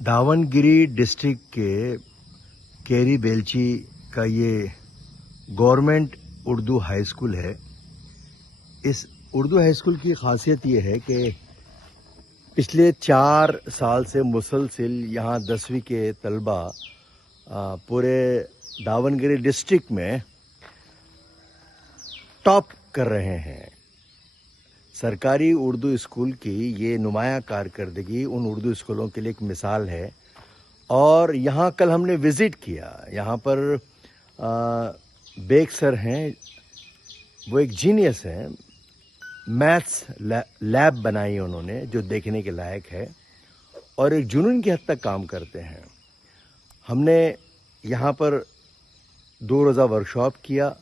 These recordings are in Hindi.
दावनगिरी डिस्ट्रिक्ट के केरी बेलची का ये गवर्नमेंट उर्दू हाई स्कूल है। इस उर्दू हाई स्कूल की खासियत ये है कि पिछले 4 साल से मुसलसिल यहाँ 10वीं के तलबा पूरे दावनगिरी डिस्ट्रिक्ट में टॉप कर रहे हैं। सरकारी उर्दू स्कूल की ये नुमाया कारकर्दगी उन उर्दू स्कूलों के लिए एक मिसाल है। और यहाँ कल हमने विज़िट किया। यहाँ पर बेग सर हैं, वो एक जीनियस हैं। मैथ्स लैब बनाई उन्होंने जो देखने के लायक है और एक जुनून की हद तक काम करते हैं। हमने यहाँ पर 2 रोज़ा वर्कशॉप किया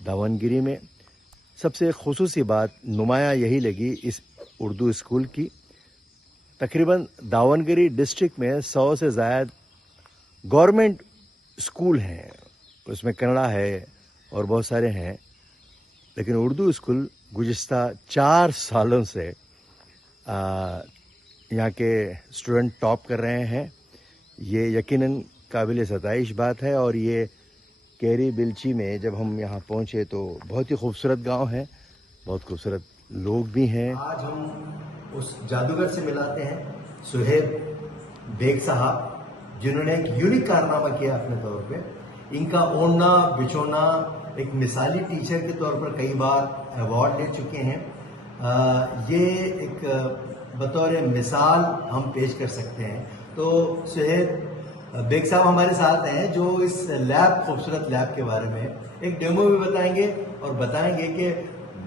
दावनगिरी में। सबसे खुसूसी बात नुमाया यही लगी इस उर्दू स्कूल की। तकरीबन दावनगिरी डिस्ट्रिक्ट में 100 से ज़ायद गवर्नमेंट स्कूल हैं, उसमें कन्नड़ा है और बहुत सारे हैं, लेकिन उर्दू स्कूल गुज़िश्ता 4 सालों से यहाँ के स्टूडेंट टॉप कर रहे हैं। ये यकीनन काबिल सताइश बात है। और ये केरी बेलची में जब हम यहाँ पहुँचे तो बहुत ही खूबसूरत गांव है, बहुत खूबसूरत लोग भी हैं। आज हम उस जादूगर से मिलाते हैं, सुहेब बेग साहब, जिन्होंने एक यूनिक कारनामा किया अपने तौर पे। इनका ओढ़ना बिछोना एक मिसाली टीचर के तौर पर कई बार अवार्ड ले चुके हैं। ये एक बतौर मिसाल हम पेश कर सकते हैं। तो सुहेब बेग साहब हमारे साथ हैं, जो इस लैब, खूबसूरत लैब के बारे में एक डेमो भी बताएंगे और बताएंगे कि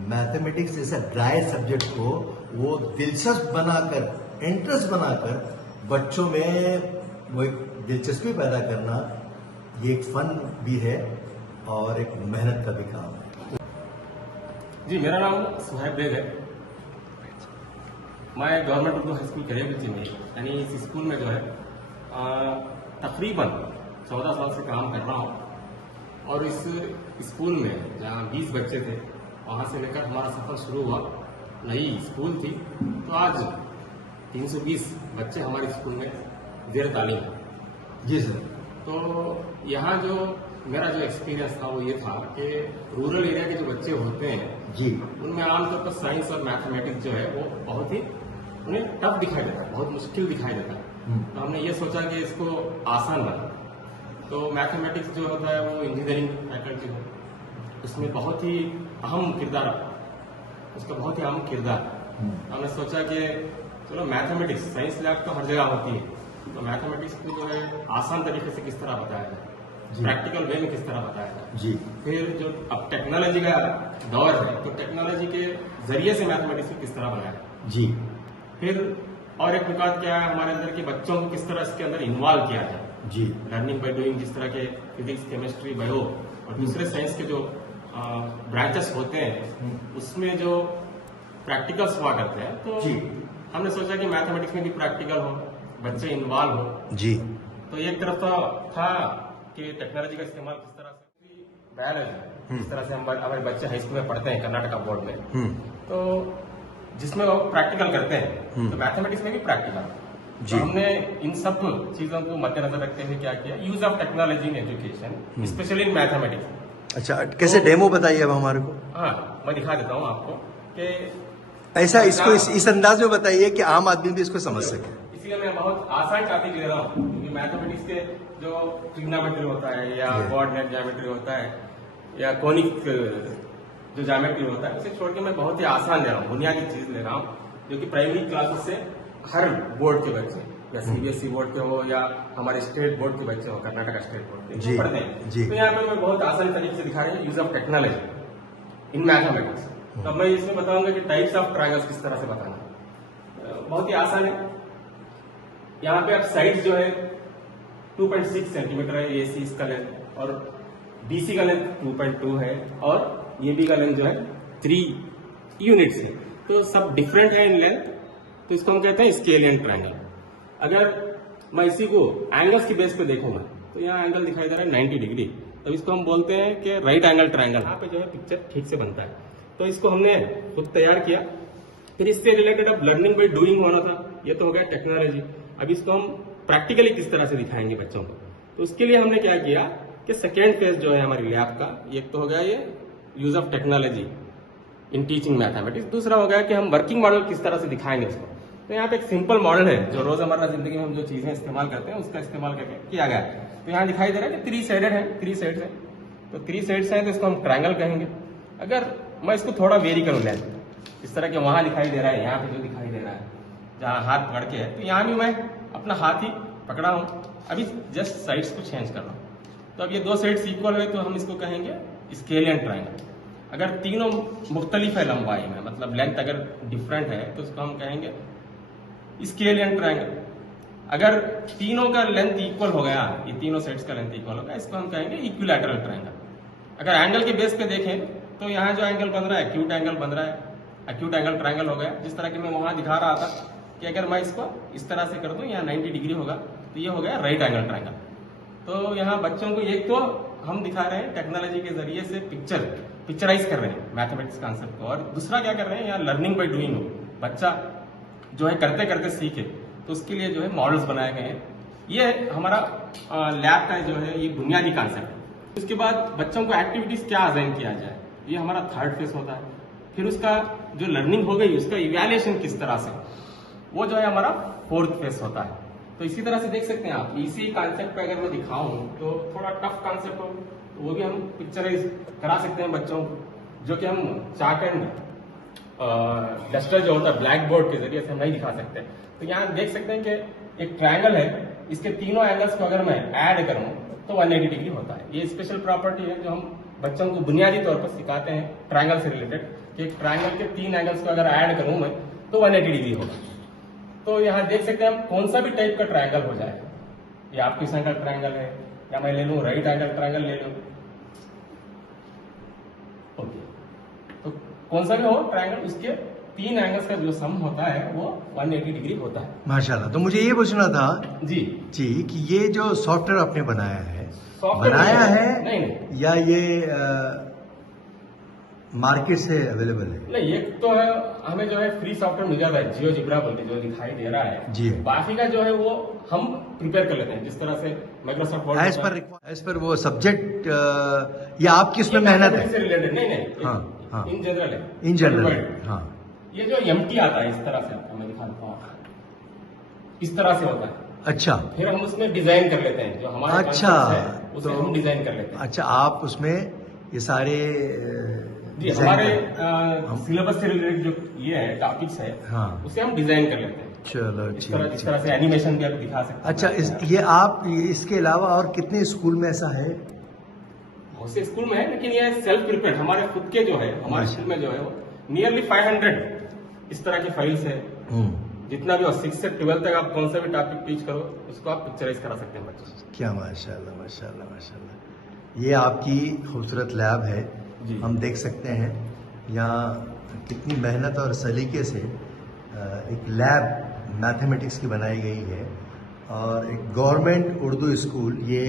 मैथमेटिक्स जैसा ड्राई सब्जेक्ट को वो दिलचस्प बनाकर, इंटरेस्ट बनाकर बच्चों में वो एक दिलचस्पी पैदा करना, ये एक फन भी है और एक मेहनत का भी काम है। जी, मेरा नाम सुहेब बेग है। मैं गवर्नमेंट उर्दू हाई स्कूल केरी में, यानी इस स्कूल में जो है तकरीबन 14 साल से काम कर रहा हूँ। और इस स्कूल में जहाँ 20 बच्चे थे, वहाँ से लेकर हमारा सफर शुरू हुआ। नई स्कूल थी तो आज 320 बच्चे हमारे स्कूल में ज़ेर तालीम है। जी सर। तो यहाँ जो मेरा जो एक्सपीरियंस था वो ये था कि रूरल एरिया के जो बच्चे होते हैं जी, उनमें आमतौर पर साइंस और मैथमेटिक्स जो है वो बहुत ही उन्हें टफ दिखाई देता है, बहुत मुश्किल दिखाई देता है। तो हमने ये सोचा कि इसको आसान बना। तो मैथमेटिक्स जो होता है वो इंजीनियरिंग फैकल्टी हो, उसमें बहुत ही अहम किरदार, उसका बहुत ही अहम किरदार। हमने सोचा कि चलो मैथमेटिक्स, साइंस लैब तो हर जगह होती है, तो मैथमेटिक्स को जो है आसान तरीके से किस तरह बताया जाए, प्रैक्टिकल वे में किस तरह बताया जाए जी। फिर जो अब टेक्नोलॉजी का दौर है तो टेक्नोलॉजी के जरिए से मैथमेटिक्स को किस तरह बनाया जी। फिर और एक विकास क्या है हमारे अंदर कि बच्चों को किस तरह इसके अंदर इन्वॉल्व किया जाए जी। लर्निंग बाय डूइंग, जिस तरह के फिजिक्स, केमिस्ट्री, बायो और दूसरे साइंस के जो ब्रांचेस होते हैं उसमें जो प्रैक्टिकल्स हुआ करते हैं, तो जी। हमने सोचा कि मैथमेटिक्स में भी प्रैक्टिकल हो, बच्चे इन्वॉल्व हो। जी। तो एक तरफ तो था कि टेक्नोलॉजी का इस्तेमाल किस तरह से, बायोलॉजी जिस तरह से हमारे बच्चे हाई स्कूल में पढ़ते हैं कर्नाटका बोर्ड में, तो जिसमें वो प्रैक्टिकल करते हैं, तो मैथमेटिक्स में भी प्रैक्टिकल। तो हमने इन सब चीजों को मद्देनजर रखते हुए क्या किया, use of technology in education, specially in mathematics. अच्छा, कैसे डेमो बताइए अब हमारे को। हाँ, मैं दिखा देता हूँ आपको कि ऐसा इसको इस अंदाज में बताइए कि आम आदमी भी इसको समझ सके। इसलिए मैं बहुत आसान टॉपिक ले रहा हूँ, क्योंकि मैथमेटिक्स के जो ट्रिग्नोमेट्री होता है या कोऑर्डिनेट ज्योमेट्री होता है या कोनिक जो ज्योमेट्री होता है, उसे छोड़ के मैं बहुत ही आसान ले रहा हूँ, बुनियादी चीज ले रहा हूँ, जो कि प्राइमरी क्लासेस से हर बोर्ड के बच्चे, या सीबीएसई बोर्ड के हो या हमारे स्टेट बोर्ड के बच्चे हो, कर्नाटका स्टेट बोर्ड के पढ़ते हैं। तो यहाँ पे मैं बहुत आसान तरीके से दिखा रही हूँ use of technology in mathematics. तो मैं इसमें बताऊंगा कि टाइप्स ऑफ ट्रायंगल्स किस तरह से बताना, बहुत ही आसान है। यहाँ पे अब साइड जो है 2.6 सेंटीमीटर है, एसी इसका लेंथ, और बीसी का लेंथ 2.2 है, और ये भी का लेंथ जो है 3 यूनिट्स है। तो सब डिफरेंट है इन लेंथ, तो इसको हम कहते हैं स्केलियन ट्रायंगल। अगर मैं इसी को एंगल्स की बेस पे देखूंगा तो यहाँ एंगल दिखाई दे रहा है 90 डिग्री, तो इसको हम बोलते हैं कि राइट एंगल ट्रायंगल। यहाँ पे जो है पिक्चर ठीक से बनता है। तो इसको हमने खुद तैयार किया। फिर इससे रिलेटेड अब लर्निंग बाय डूइंग होना था, ये तो हो गया टेक्नोलॉजी। अब इसको हम प्रैक्टिकली किस तरह से दिखाएंगे बच्चों को। तो उसके लिए हमने क्या किया कि सेकेंड फेज जो है हमारी लैब का, एक तो हो गया ये use of technology in teaching mathematics, दूसरा हो गया कि हम वर्किंग मॉडल किस तरह से दिखाएंगे इसको। तो यहाँ पे एक सिंपल मॉडल है जो रोजमर्रा जिंदगी में हम जो चीजें इस्तेमाल करते हैं उसका इस्तेमाल करके किया गया है। तो यहाँ दिखाई दे रहा है कि 3 साइडेड है, 3 साइड्स है, तो 3 साइड्स है तो इसको हम ट्रायंगल कहेंगे। अगर मैं इसको थोड़ा वेरी करूँ लेंथ, इस तरह के वहां दिखाई दे रहा है, यहाँ पे जो दिखाई दे रहा है जहाँ हाथ पकड़ के है, तो यहाँ भी मैं अपना हाथ ही पकड़ा हूँ, अभी जस्ट साइड्स को चेंज कर रहा हूँ। तो अब ये 2 साइड्स इक्वल हुए तो हम इसको कहेंगे स्केलियन ट्रायंगल। अगर तीनों मुख्तलिफ है लंबाई में, मतलब लेंथ अगर डिफरेंट है तो उसको हम कहेंगे स्केलियन ट्रायंगल। अगर तीनों का लेंथ इक्वल हो गया, ये तीनों साइड्स का लेंथ इक्वल हो गया, इसको हम कहेंगे इक्विलैटरल ट्रायंगल। अगर एंगल के बेस पे देखें तो यहाँ जो एंगल बन रहा है एक्यूट एंगल बन रहा है, एक्यूट एंगल ट्रायंगल हो गया। जिस तरह की मैं वहां दिखा रहा था कि अगर मैं इसको इस तरह से कर दूं, यहाँ 90 डिग्री होगा, तो ये हो गया राइट एंगल ट्रायंगल। तो यहाँ बच्चों को एक तो हम दिखा रहे हैं टेक्नोलॉजी के जरिए से पिक्चराइज कर रहे हैं मैथमेटिक्स कॉन्सेप्ट को, और दूसरा क्या कर रहे हैं, यहाँ लर्निंग बाय डूइंग हो, बच्चा जो है करते करते सीखे, तो उसके लिए जो है मॉडल्स बनाए गए हैं। ये हमारा लैब का जो है ये बुनियादी कॉन्सेप्ट है। उसके बाद बच्चों को एक्टिविटीज क्या असाइन किया जाए, ये हमारा थर्ड फेज होता है। फिर उसका जो लर्निंग हो गई उसका इवैल्यूएशन किस तरह से, वो जो है हमारा फोर्थ फेज होता है। तो इसी तरह से देख सकते हैं आप, इसी कॉन्सेप्ट पे अगर मैं दिखाऊं तो थोड़ा टफ कॉन्सेप्ट हो तो वो भी हम पिक्चराइज करा सकते हैं बच्चों को, जो कि हम चार्ट एंड डस्टर जो होता है ब्लैक बोर्ड के जरिए से हम नहीं दिखा सकते। तो यहाँ देख सकते हैं कि एक ट्रायंगल है, इसके तीनों एंगल्स को अगर मैं ऐड करूं तो 180 डिग्री होता है। ये स्पेशल प्रॉपर्टी है जो हम बच्चों को बुनियादी तौर पर सिखाते हैं ट्रायंगल से रिलेटेड, कि एक ट्रायंगल के 3 एंगल्स को अगर ऐड करूं मैं तो 180 डिग्री होगा। तो यहाँ देख सकते हैं हम कौन सा भी टाइप का ट्रायंगल हो जाए, ये आपकी एंगल ट्रायंगल है या मैं ले लूं राइट एंगल ट्रायंगल ले लूं, ओके, तो कौन सा भी हो ट्रायंगल, उसके 3 एंगल्स का जो सम होता है वो 180 डिग्री होता है। माशाल्लाह। तो मुझे ये पूछना था जी कि ये जो सॉफ्टवेयर आपने बनाया है, नहीं, या ये मार्केट से अवेलेबल है? नहीं, एक तो है हमें जो है फ्री सॉफ्टवेयर मिल जाता है जियोजिब्रा बोल के जो दिखाई दे रहा है जी, बाकी का जो है वो हम प्रिपेयर कर लेते हैं जिस तरह से माइक्रोसॉफ्ट वर्ड एज पर वो सब्जेक्ट या आपकी उसमें मेहनत है? से रिलेटेड नहीं, हाँ, इन जनरल है, इन जनरल। हाँ, ये जो एमटी आता है इस तरह से आपको मैं दिखाता हूँ, इस तरह से होता है। अच्छा, फिर हम उसमें डिजाइन कर लेते हैं जो हमारे अच्छा है, उसे तो हम डिजाइन कर लेते हैं। अच्छा, आप उसमें ये सारे हमारे सिलेबस से रिलेटेड जो ये है टॉपिक्स है, हाँ, उसे हम डिजाइन कर लेते हैं। चलो ठीक, इस तरह से एनिमेशन भी आप दिखा सकते हैं। अच्छा, ये आप इसके अलावा और कितने स्कूल में ऐसा है? बहुत से स्कूल में है, लेकिन ये सेल्फ प्रिपेयर्ड हमारे खुद के जो है हमारे स्कूल में जो है वो नियरली 500 इस तरह की फाइल्स है। जितना भी हो 6 से 12 तक आप कौन सा भी टॉपिक टीच करो उसको आप पिक्चराइज करा सकते हैं बच्चों से। क्या माशाल्लाह माशाल्लाह माशाल्लाह। ये आपकी खूबसूरत लैब है, हम देख सकते हैं यहाँ कितनी मेहनत और सलीके से एक लैब मैथमेटिक्स की बनाई गई है। और एक गवर्नमेंट उर्दू स्कूल, ये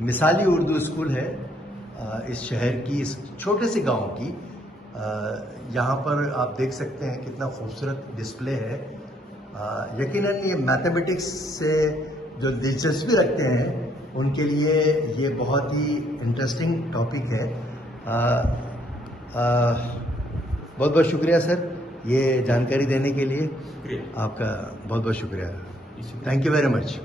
मिसाली उर्दू स्कूल है इस शहर की, इस छोटे से गांव की। यहाँ पर आप देख सकते हैं कितना खूबसूरत डिस्प्ले है। यकीनन ये मैथमेटिक्स से जो दिलचस्पी रखते हैं उनके लिए ये बहुत ही इंटरेस्टिंग टॉपिक है। बहुत बहुत शुक्रिया सर ये जानकारी देने के लिए, आपका बहुत बहुत शुक्रिया। Thank you very much.